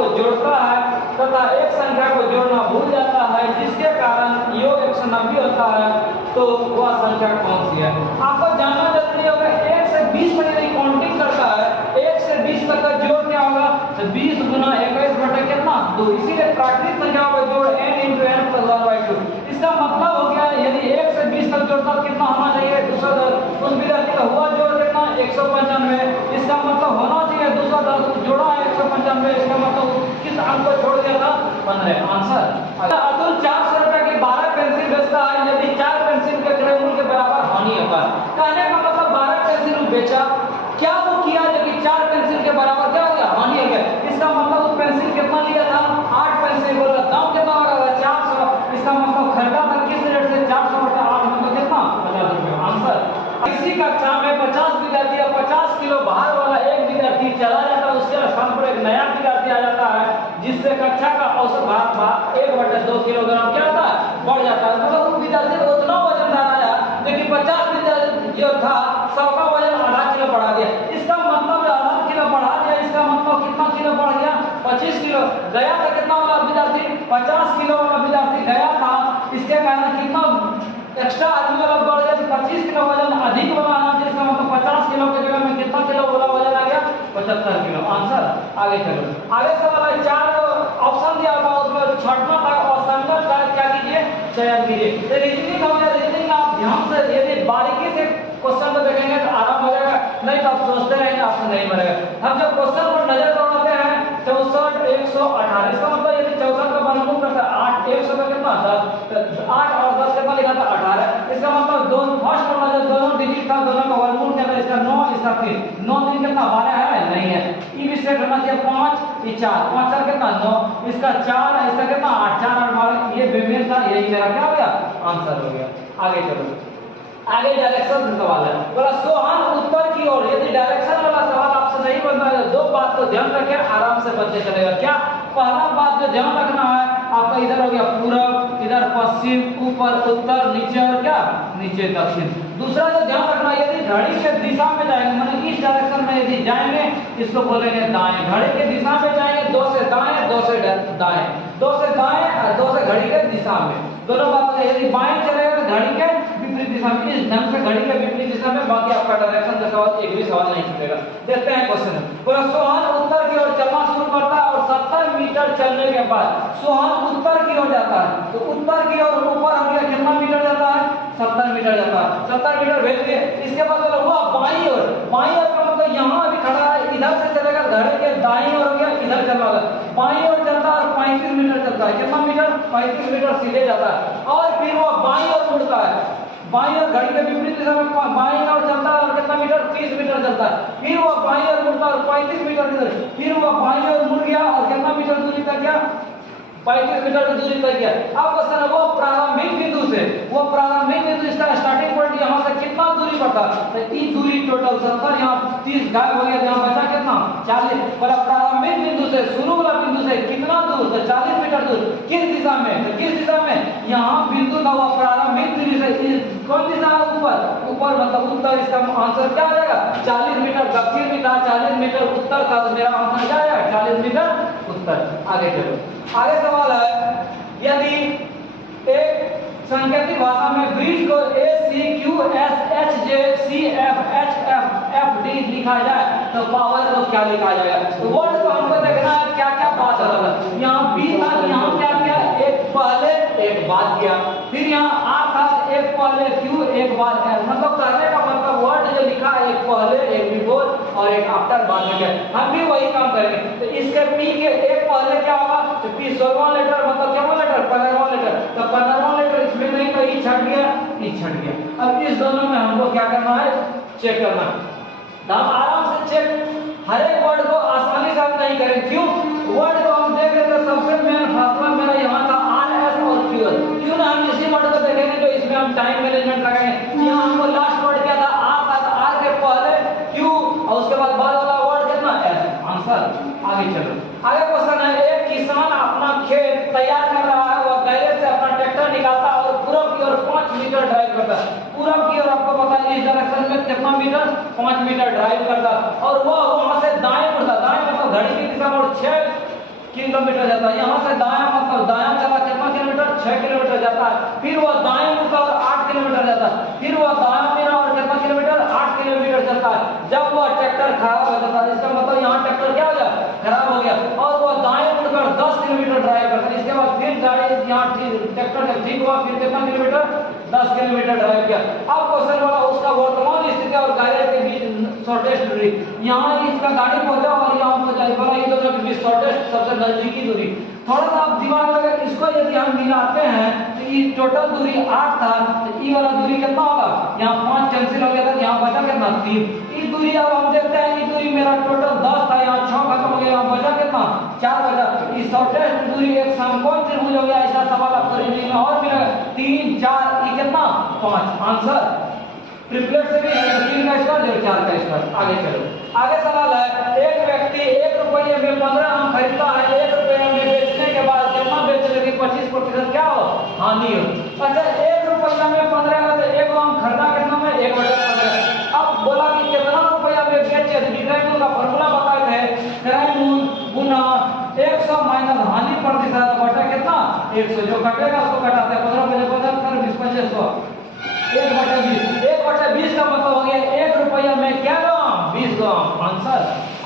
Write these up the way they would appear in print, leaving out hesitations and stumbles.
को जोड़ता है तथा एक संख्या को जोड़ना भूल जाता है, जिसके कारण योग 190 होता है, तो वह संख्या कौन सी है? आपको जानना जरूरी होगा। 1 से 20 पर यदि काउंटिंग करता है, 1 से 20 तक का जोड़ क्या होगा? तो 20 गुना 21 बटे कितना? 2। इसीलिए प्राकृतिक संख्याओं का जोड़ n × n + 1/2। इसका मतलब हो गया यदि 1 से 20 तक जोड़ता कितना होना चाहिए? 210। उस विद्यार्थी का हुआ जोड़ कितना? 195। इसका मतलब होना चाहिए 210 जोड़ा है 195। इसका मतलब किस अंक को छोड़ दिया था? 15। आंसर अतुल 400 रुपए की 12 पेंसिल बेचता है यदि 4 पेंसिल के क्रय मूल्य के बराबर हानि होगा। कहने का मतलब 12 पेंसिल बेचा, क्या वो किया जबकि 4 पेंसिल के बराबर क्या हो गया? हानि हो गया। इसका मतलब उस पेंसिल कितना लिया था? 8 पेंसिल बोला, दाम कितना होगा? 400। इसका मतलब खरीदा था किस रेट से? 400 बटा 8 मतलब कितना? 50 रुपए। आंसर इसी कक्षा में 50 विद्यार्थी या 50 किलो भार वाला एक विद्यार्थी चला जाता है, उसके स्थान पर एक नया विद्यार्थी आ जाता है, जिससे कक्षा का औसत भार 1/2 किलोग्राम क्या होता है? बढ़ जाता है। मतलब उस विद्यार्थी को उतना वजनदार आया लेकिन 50 विद्यार्थी जो था सबका वजन आधा किलो बढ़ा दिया। इसका मतलब आधा किलो बढ़ा दिया, इसका मतलब कितना किलो बढ़ गया? 25 किलो। गया था कितना वाला विद्यार्थी? 50 किलो वाला विद्यार्थी गया था, इसके कारण कितना एक्स्ट्रा आदमी वाला बढ़ गया? 25 किलो वजन अधिक बनाना, जिसका मतलब 50 किलो के जगह में कितना किलो बोला वजन आ गया? 75 किलो। आंसर आगे चलो। आगे से वाला 4 ऑप्शन दिया हुआ, उसमें छठवां था असंगत का क्या कीजिए? चयन कीजिए। तो रीजनिंग हो गया। रीजनिंग आप ध्यान से यदि बारीकी से क्वेश्चन को देखेंगे तो आराम हो जाएगा, नहीं तो आप सोचते रहेंगे आपसे नहीं बनेगा। हम जब क्वेश्चन पर नजर दौड़ाते हैं 64 118, इसका मतलब यदि 64 का वर्गमूल करता है 8, 100 का कितना? 10, 8 और 10 कितना लिखा था? 18। इसका मतलब दोनों फर्स्ट पर नजर दोनों डिजिट था, दोनों का वर्गमूल क्या था? इसका 9, इसका 3। 9 3 कितना? 12 है? नहीं है। ई भी सेट होना चाहिए 5, ये 4, 5 4 कितना? 9, इसका 4 है, इसका कितना? 8, 4 8 12। ये बेमेल था, यही मेरा क्या हो गया? आंसर हो गया। आगे चलो। आगे डायरेक्शन से सवाल है, बोला सोहन उत्तर की ओर। यदि डायरेक्शन वाला सवाल आपसे नहीं बनता है, दो बात को ध्यान रखें, आराम से बनते चलेगा। क्या? पहला बात जो ध्यान रखना है आपका, इधर हो गया पूरब, इधर पश्चिम, ऊपर उत्तर, नीचे और क्या? नीचे दक्षिण। दूसरा जो ध्यान रखना, यदि घड़ी के दिशा में जाएंगे, मतलब इस डायरेक्शन में यदि जाएंगे, इसको बोलेंगे दाएं। घड़ी के दिशा में जाएंगे 2 से दाएं, 2 से दाएं, 2 से दाएं और 2 से घड़ी के दिशा में, दोनों बात है। यदि बाएं चलेगा तो घड़ी के विपरीत दिशा में, इस ढंग से घड़ी के विपरीत दिशा में, बाकी आपका डायरेक्शन का सवाल एक भी सवाल नहीं छूटेगा। देखते हैं क्वेश्चन। पूरा सोहन उत्तर की ओर चलना शुरू करता है और 70 मीटर चलने के बाद सोहन उत्तर की ओर जाता है, तो उत्तर की ओर ऊपर हो गया कितना मीटर जाता है? 70 मीटर जाता है। 70 मीटर भेज दिए। इसके बाद बोला हुआ बाईं ओर। बाईं ओर का मतलब यहाँ अभी खड़ा है, इधर से चलेगा घड़ी के दाईं ओर गया, इधर चला गया, बाईं ओर चलता है और 35 मीटर चलता है। कितना मीटर? 35 मीटर सीधे जाता है। और फिर वो बाईं ओर मुड़ता है, बाईं ओर घड़ी के विपरीत दिशा में बाईं ओर चलता है और कितना मीटर? 30 मीटर चलता है। फिर वो बाईं ओर मुड़ता है और 35 मीटर इधर, फिर वो बाईं ओर मुड़ गया और कितना मीटर दूरी तक गया? 35 मीटर की दूरी तक गया। अब क्वेश्चन है वो प्रारंभिक बिंदु से, वो प्रारंभिक बिंदु इसका स्टार्टिंग पॉइंट यहाँ से कितना दूरी पड़ता है? तो ई दूरी टोटल 70, यहाँ 30 गायब हो गया, यहाँ बचा कितना? 40। बोला प्रारंभिक बिंदु से, शुरू वाला बिंदु से कितना दूर? तो 40 मीटर दूर। किस दिशा में? तो किस दिशा में? यहाँ बिंदु का हुआ प्रारंभिक दूरी से कौन दिशा है? ऊपर। ऊपर मतलब उत्तर। इसका आंसर क्या आ जाएगा? 40 मीटर दक्षिण में था, 40 मीटर उत्तर था, तो मेरा आंसर क्या आएगा? 40 मीटर उत्तर। आगे चलो। आगे सवाल है, यदि एक सांकेतिक भाषा में वृत्त को A C Q S H J C F H F F D लिखा जाए तो पावर को क्या लिखा जाएगा? तो वर्ड को हमको देखना है क्या क्या बात है। यहाँ बी था, यहाँ क्या किया? एक पहले एक बाद किया, फिर यहाँ आर था, एक पहले क्यू एक बाद है। मतलब कहने का मतलब वर्ड जो लिखा है एक पहले, एक बिफोर और एक आफ्टर बाद में है। हम भी वही काम करेंगे। तो इसके पी के एक पहले क्या होगा? तो पी 16वां लेटर मतलब क्या लेटर? 15वां लेटर। तो 15वां लेटर इसमें नहीं तो ई छट गया, ई छट गया। अब इस दोनों में हमको क्या करना है? चेक करना है। तो हम आराम से चेक, हर एक वर्ड को आसानी से हम नहीं करें। क्यों? वर्ड को हम देख रहे थे, सबसे मेन फासला मेरा यहाँ था आर एस और क्यू एस। क्यों ना हम इसी वर्ड को देखेंगे तो इसमें हम टाइम मैनेजमेंट लगाएंगे। यहाँ हमको लास्ट वर्ड क्या था? आर था, तो आर के पहले क्यू और उसके बाद वाला वर्ड कितना? एस। आंसर। आगे चलो। आगे क्वेश्चन है, एक किसान अपना खेत तैयार कर रहा है, वह गैरेज से अपना ट्रैक्टर निकालता है और पूरब की ओर 5 मीटर ड्राइव करता है। पूरब की ओर आपको पता है इस डायरेक्शन में कितना मीटर? 5 मीटर ड्राइव करता है और वह वहां से दाएं मुड़ता। दाएं मतलब घड़ी की दिशा में 6 किलोमीटर जाता है। यहाँ से दायां मतलब दायां चला कितना किलोमीटर, 6 किलोमीटर जाता है। फिर वह दाएं मुड़ता और 8 किलोमीटर जाता है। फिर वह दायां फिरा और कितना किलोमीटर, 8 किलोमीटर चलता है। जब वह ट्रैक्टर खराब हो जाता है, इसका मतलब यहाँ ट्रैक्टर क्या हो गया, खराब हो गया, और वह दाएं मुड़कर 10 किलोमीटर ड्राइव करता है। इसके बाद फिर गाड़ी यहाँ ट्रैक्टर जब ठीक हुआ, फिर कितना किलोमीटर, 10 किलोमीटर ड्राइव किया। अब क्वेश्चन वाला उसका वर्तमान स्थिति और गाड़ी के बीच शॉर्टेस्ट दूरी, यहाँ इसका गाड़ी पहुंचा और यहाँ पहुंचा, बोला ये दोनों के बीच शॉर्टेस्ट सबसे नजदीकी दूरी। थोड़ा सा आप दिमाग लगा, इसको यदि हम मिलाते हैं तो ये टोटल दूरी 8 था, तो ये वाला दूरी कितना होगा, यहाँ 5 कैंसिल हो गया था, यहाँ बचा कितना 3। ये दूरी अब हम देखते हैं, ये दूरी मेरा टोटल 10 था, यहाँ 6 खत्म हो गया, यहाँ बचा कितना 4 बचा। ये शॉर्टेस्ट दूरी एक समकोण त्रिभुज हो गया। ऐसा सवाल आपको रीजनिंग में और मिलेगा, 3 4 ये कितना 5। आंसर ट्रिपलेट से भी 3 का स्क्वायर जो 4 का स्क्वायर। आगे चलो, आगे सवाल है, एक व्यक्ति 1 रुपये में 15 आम खरीदता है, 1 रुपये में बेचने के बाद कितना बेच लेगी, 25% क्या हो, हानि हो। अच्छा 1 रुपया में 15 है तो 1 आम खरीदा कितना में, 1/15। अब बोला कि कितना रुपया में बेचे, डिटरमिनेंट का फार्मूला बताए थे, क्राइम गुना 100 माइनस हानि प्रतिशत बटा कितना 100, जो कटेगा उसको घटाते हैं, 15 75 20 25 1/20। 1/20 का मतलब हो गया 1 रुपया में क्या ग्राम, 20 ग्राम। आंसर।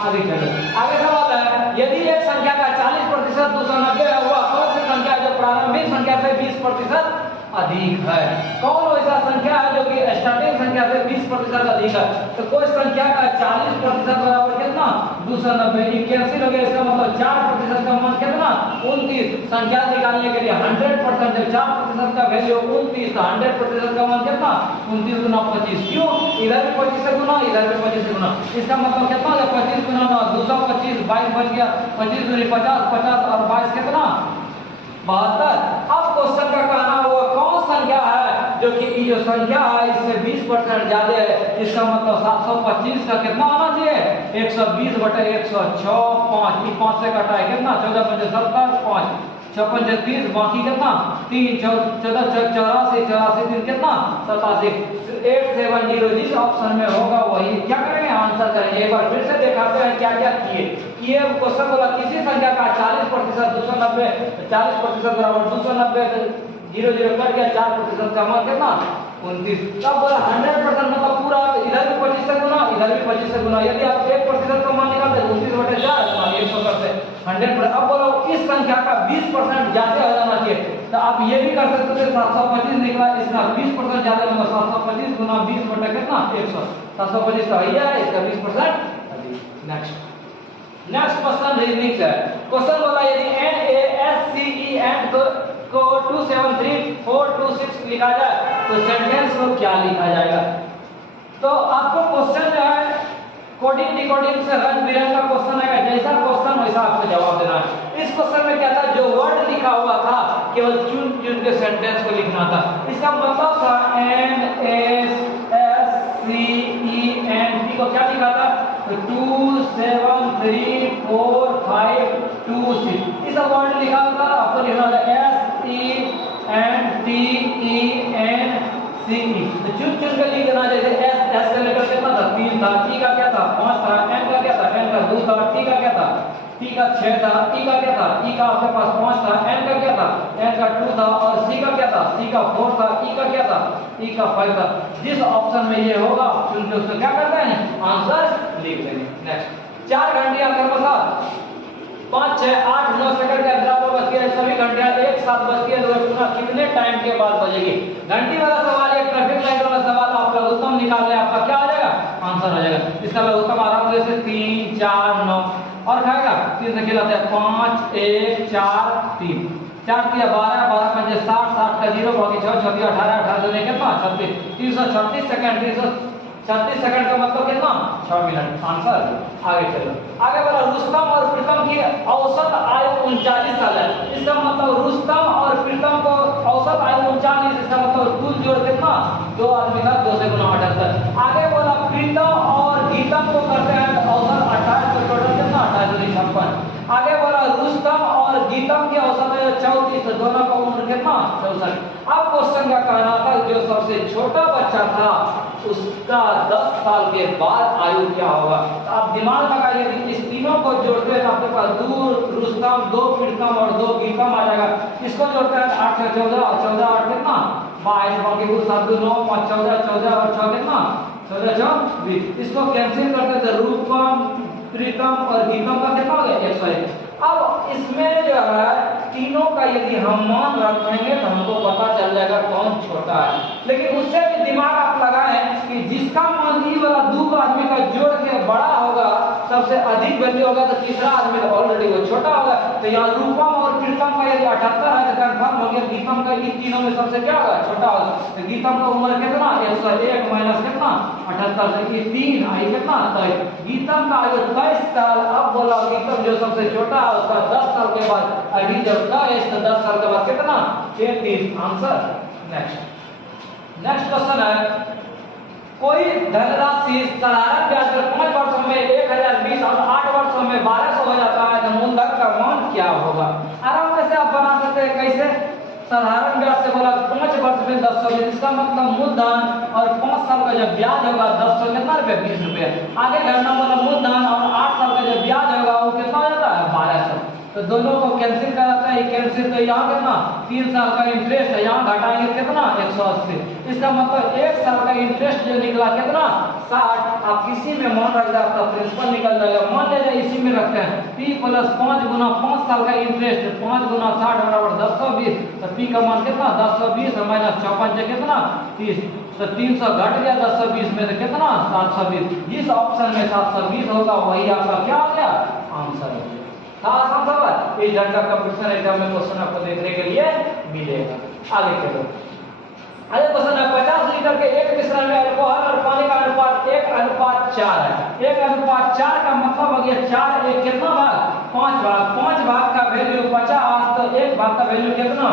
आगे चलो, आगे सवाल है, यदि एक संख्या का 40% 290 है, वह कौन सी संख्या है जो प्रारंभिक संख्या से 20% अधिक है। कौन ऐसा संख्या है जो कि स्टार्टिंग संख्या से 20% अधिक है। तो कोई संख्या का 40% बराबर कितना 290, ये कैंसिल हो गया। इसका मतलब 4% का मान कितना 29। संख्या निकालने के लिए 100% जब 4% का वैल्यू 29 था, 100% का मान कितना 29 गुना 25। क्यों, इधर भी 25 से गुना, इधर भी 25 से गुना। इसका मतलब कितना है 25 गुना 225, 22 बच गया, 25 दूनी 50, 50 और 22 कितना 72। अब क्वेश्चन का कहना हुआ कौन संख्या है जो कि ये जो संख्या है इससे 20% ज्यादा है। इसका मतलब 725 का कितना आना चाहिए 120 बटे 106 5, ये 5 से कटा है कितना 14 5 70 5 6 5 30, बाकी कितना 3 14 84 84 3 कितना 87। 8700 जिस ऑप्शन में होगा वही क्या करेंगे आंसर करेंगे। एक बार फिर से दिखाते हैं क्या क्या किए। ये क्वेश्चन बोला किसी संख्या का 40% 290, 40% बराबर 290 0 0 कट गया, 4% का मान कितना 29। तब बोला 100% मतलब पूरा इधर भी 25 से गुना, इधर भी 25 से गुना। यदि आप 1% का मान निकालते हैं 29/4 100 करते 100। अब बोलो इस संख्या का 20% ज्यादा हो जाना चाहिए, तो आप ये भी कर सकते थे 725 निकला, इसका 20% ज्यादा होगा 725 गुना 20 बटा कितना 100। 725 तो है, इसका 20% अधिक। नेक्स्ट क्वेश्चन रीजनिंग है। क्वेश्चन बोला यदि NaSCE एंड को 273 426 लिखा जाए तो सेंटेंस को क्या लिखा जाएगा। तो आपको क्वेश्चन जो है कोडिंग डिकोडिंग से रंग बिरंग का क्वेश्चन है, जैसा क्वेश्चन वैसा आपको जवाब देना है। इस क्वेश्चन में क्या था, जो वर्ड लिखा हुआ था केवल चुन चुन के सेंटेंस को लिखना था। इसका मतलब था NaSCE को क्या लिखा था 2 7 3 4 5 2 6। इस वर्ड लिखा था, आपको लिखना था SENTENCE। तो चुन चुन के लिख देना। जैसे एस का लेटर कितना था 3 था, टी का क्या था 5 था, एन का क्या था एन का 2 था, टी का क्या था टी का 6 था, ई का क्या था ई का आपके पास 5 था, एन का क्या था एन का 2 था, और सी का क्या था सी का 4 था, ई का क्या था ई का 5 था। जिस ऑप्शन में ये होगा चुन के उसको क्या करते हैं आंसर लिख लेंगे। नेक्स्ट 4 घंटियां क्रमशः 5 6 8 9 सेकंड के अंतराल पर बजती है। सभी घंटियां एक साथ बजती है तो कितने टाइम के बाद बजेगी। घंटी वाला सवाल, एक ट्रैफिक लाइट वाला सवाल, आप लघुत्तम निकाल ले, आपका क्या आ जाएगा आंसर आ जाएगा। इसका लघुत्तम आराम से 3 4 9 और खाएगा 3 से खिलाते हैं 5 1 4 3 4 3 12 12 5 60 60 का 0 बाकी 6 36 18 18 से लेकर 36 336 सेकंड 336 सेकंड का मतलब कितना 6 मिनट। आंसर। आगे चलो, आगे बोला रुस्तम और प्रीतम की औसत आयु 39 साल है। इसका मतलब रुस्तम और प्रीतम को औसत आयु 39, इसका मतलब कुल जोड़ कितना 2 आदमी का 2 से गुना 78। आगे बोला प्रीतम और गीतम को करते हैं औसत 28, तो टोटल कितना 28 56। आगे बोला रुस्तम और गीतम की औसत आयु 34, दोनों का उम्र कितना 64। अब क्वेश्चन का कहना था जो सबसे छोटा बच्चा था उसका 10 साल के बाद आयु क्या होगा। तो आप दिमाग लगाइए कि इस तीनों को जोड़ते हैं तो आपके पास 2 रुस्तम 2 प्रीतम और 2 गीतम आ जाएगा। इसको जोड़ते हैं 8 से 14 और 14 और कितना 22 बाकी को 7 2 9 5 14 14 और 6 कितना 14 6 20। इसको कैंसिल करते हैं तो रूपम प्रीतम और गीतम का कितना हो गया 101। अब इसमें जो है तीनों का यदि हम मान रखेंगे तो हमको पता चल जाएगा कौन छोटा है। लेकिन उससे भी दिमाग आप लगाएं कि जिसका मान ई वाला दो आदमी का जोड़ के बड़ा होगा सबसे अधिक वैल्यू होगा तो तीसरा आदमी तो ऑलरेडी वो छोटा होगा। तो यहाँ रूपम और प्रीतम का यदि 78 है तो कंफर्म हो गया गीतम का इन तीनों में सबसे क्या होगा छोटा होगा। तो गीतम का उम्र कितना 101 माइनस कितना 78 से ये 3 आई कितना 23। गीतम का आयु 23 साल। अब बोला गीतम जो सबसे छोटा है उसका 10 साल के बाद अभी जब 10 साल के बाद कितना 33 आंसर। नेक्स्ट क्वेश्चन है कोई धनराशि साधारण ब्याज दर 5 वर्षों में 1020 और 8 वर्षों में 1200 हो जाता है तो मूलधन का मान क्या होगा। आराम से आप बना सकते हैं कैसे। साधारण ब्याज से बोला 5 वर्ष में 10 इसका मतलब मूलधन और 5 साल का जब ब्याज होगा 10 कितना रुपए 20 रुपए। आगे घटना बोला मूलधन और 8 साल का जब ब्याज होगा वो कितना हो जाता है 1200। तो दोनों को कैंसिल कर जाता है कैंसिल। तो यहाँ कितना 3 साल का इंटरेस्ट है यहाँ घटाएंगे कितना 180। इसका मतलब 1 साल का इंटरेस्ट जो निकला कितना 60। आप किसी में मान रख जाए आपका प्रिंसिपल निकल जाएगा। मान लीजिए इसी में रखते हैं P + 5 गुना 5 साल का इंटरेस्ट 5 गुना 60 बराबर 1020। तो P का मान कितना 1020 माइनस 54 कितना 30। तो 300 घट गया 1020 में तो कितना 720। जिस ऑप्शन में 720 होगा वही आपका क्या हो गया आंसर हो गया। आसान सवाल इस ढंग का कंपटीशन एग्जाम में क्वेश्चन आपको देखने के लिए मिलेगा। आगे चलो अगले क्वेश्चन है 50 लीटर के एक मिश्रण में अल्कोहल और पानी का अनुपात 1:4 है। 1:4 का मतलब हो गया 4 1 कितना भाग 5 भाग। 5 भाग का वैल्यू 50 तो 1 भाग का वैल्यू कितना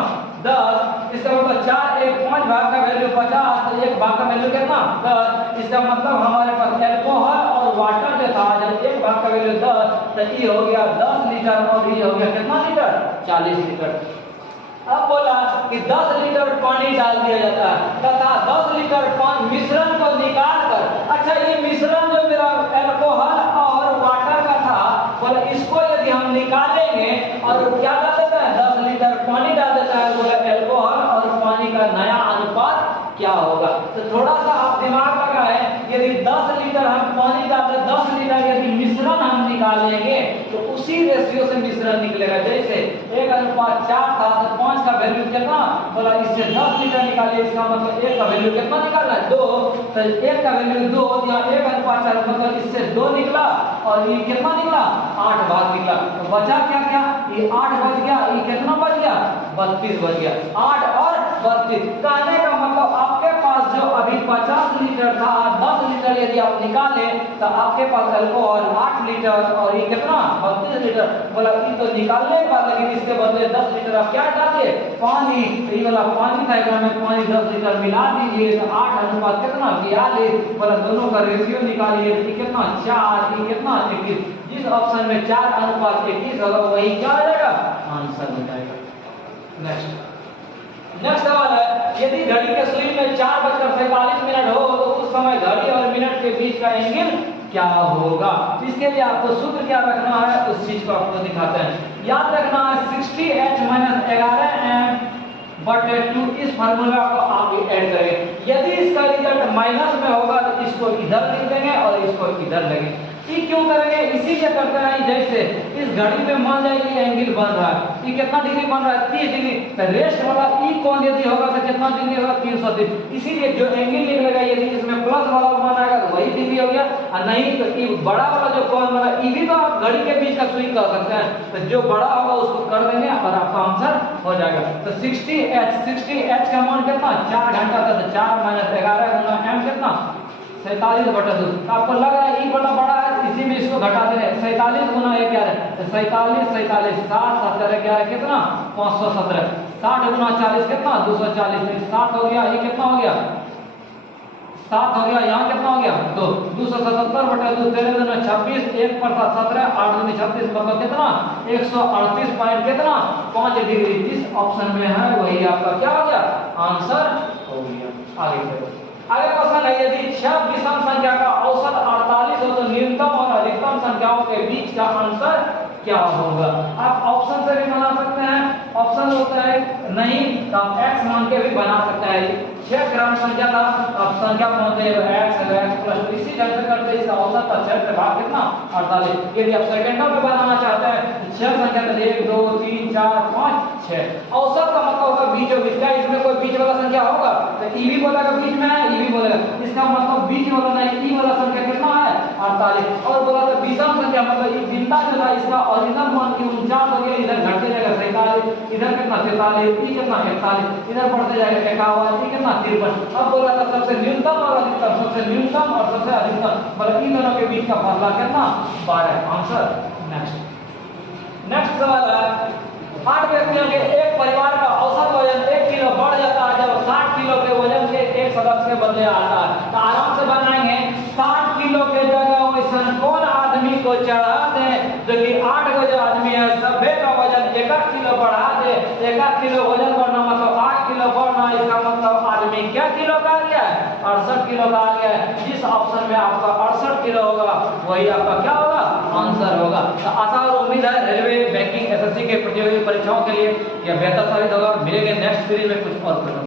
10। इसका मतलब 4 1 5 भाग का वैल्यू 50 तो 1 भाग का वैल्यू कितना 10। इसका मतलब हमारे पास अल्कोहल और वाटर जो था जब 1 भाग का वैल्यू 10 तो ये हो गया 10 लीटर और ये हो गया कितना लीटर 40 लीटर। अब बोला कि 10 लीटर पानी डाल दिया जाता है तथा 10 लीटर पानी मिश्रण को निकाल कर। अच्छा ये मिश्रण जो मेरा अल्कोहल और वाटर का था बोला इसको यदि हम निकालेंगे और क्या डाल देता है 10 लीटर पानी डाल देता है बोला अल्कोहल और पानी का नया अनुपात क्या होगा। तो थोड़ा सा आप दिमाग लगाएं यदि 10 लीटर हम पानी डालते 10 लीटर यदि मिश्रण हम निकालेंगे तो उसी रेशियो से मिश्रण निकलेगा। जैसे 1:4 था तो 5 का वैल्यू कितना बोला इससे 10 लीटर निकालिए इसका मतलब 1 का वैल्यू कितना निकालना है 2। तो 1 का वैल्यू 2 या 1:4 मतलब इससे 2 निकला और ये कितना निकला 8 भाग निकला। तो बचा क्या क्या ये 8 बच गया ये कितना बच गया 32 बच गया 8 और 32। कहने का मतलब आपके पास जो अभी 50 लीटर था 10 लीटर यदि आप निकाले तो आपके पास अल्कोहल 8 लीटर और ये कितना 32 लीटर। बोला ये तो निकालने का लेकिन इसके बदले 10 लीटर आप क्या डालिए पानी। तो ये वाला पानी था एकरा में पानी 10 लीटर मिला दीजिए तो 8 अनुपात कितना 42। बोला दोनों का रेशियो निकालिए तो कितना 4 ये कितना 21। जिस ऑप्शन में 4 अनुपात 21 होगा वही क्या हो जाएगा आंसर हो जाएगा। नेक्स्ट सवाल है यदि घड़ी के सुई में 4:47 हो तो उस समय घड़ी और मिनट के बीच का एंगल क्या होगा। इसके लिए आपको सूत्र क्या रखना है उस चीज को आपको दिखाते हैं। याद रखना है 60h - 11m/2 इस फार्मूला को आप ऐड करेंगे। यदि इसका रिजल्ट माइनस में होगा तो इसको इधर लिख देंगे और इसको इधर लगेंगे। ये क्यों करेंगे इसीलिए करते हैं जैसे इस घड़ी में मान जाए ये एंगल बन रहा है ये कितना डिग्री बन रहा है 30 डिग्री। तो रेस्ट वाला ई कोण यदि होगा तो कितना डिग्री होगा 330। इसीलिए जो एंगल निकलेगा यदि इसमें प्लस वाला मान आएगा तो वही डिग्री हो गया और नहीं तो ये बड़ा वाला जो कोण बना ये भी तो आप घड़ी के बीच का सुई कर सकते हैं। तो जो बड़ा होगा उसको कर देंगे और आपका आंसर हो जाएगा। तो 60h का मान कितना 4 घंटा था तो 4 - 11 गुना m कितना 47/2। आपको लग रहा है ई बड़ा बड़ा है इसी में इसको घटा दे रहे 47 गुना 11 तो 47 47 7 17 11 कितना 517। 60 गुना 40 कितना 240 60 हो गया ये कितना हो गया 7 हो गया, यहाँ कितना हो गया 2, 277/2, 13 दूनी 26, 1 पर 17, 8 दूनी 36, मतलब कितना 138 पॉइंट कितना 5 डिग्री। जिस ऑप्शन में है वही आपका क्या हो गया आंसर हो गया। आगे क्वेश्चन है, यदि 6 विषम संख्या का औसत 48 हो तो न्यूनतम और अधिकतम संख्याओं के बीच का अंतर क्या होगा। आप ऑप्शन से भी बना सकते हैं, ऑप्शन होता है नहीं तो आप x मान के भी बना सकते हैं। 6 क्रम संख्या था, अब संख्या मानते हैं x है, x प्लस इसी ढंग से करते इसका औसत का 6 से भाग कितना 48। यदि आप सेकंडों में बनाना चाहते हैं तो 6 संख्या तो 1 2 3 4 5 6, औसत का मतलब होगा बीचों बीच का, इसमें कोई बीच वाला संख्या होगा तो ई भी बोलेगा बीच में है, ई भी बोलेगा, इसका मतलब बीच वाला नहीं ई वाला संख्या कितना है 48। और बोला तो विषम संख्या मतलब ये भिन्नता जो था इसका ओरिजिनल मान की 49 हो गया, इधर घटते जाएगा 47, इधर कितना 43, ई कितना 41, इधर बढ़ते जाएगा 51, ई कितना 53। अब बोला था सबसे न्यूनतम और अधिकतम, सबसे न्यूनतम और सबसे अधिकतम, मतलब इन दोनों के बीच का फासला कितना 12। आंसर नेक्स्ट सवाल है, 8 व्यक्तियों के एक परिवार का औसत वजन 1 किलो बढ़ जाता है जब 60 किलो के वजन के एक सदस्य के बदले आता है। तो आराम से बनाएंगे, 60 किलो के जगह वैसा कौन आदमी को चढ़ा दे जो कि 8 गो जो आदमी है सभे का वजन 1 किलो बढ़ा दे। 1 किलो वजन बढ़ना मतलब 8 किलो बढ़ना, इसका मतलब आदमी क्या किलो का आ गया है 68 किलो का आ गया है। जिस ऑप्शन में आपका 68 किलो होगा वही आपका क्या होगा आंसर होगा। तो आशा और उम्मीद है रेलवे बैंकिंग एसएससी के प्रतियोगी परीक्षाओं के लिए यह बेहतर साबित होगा। मिलेंगे नेक्स्ट सीरीज में कुछ और प्रश्न।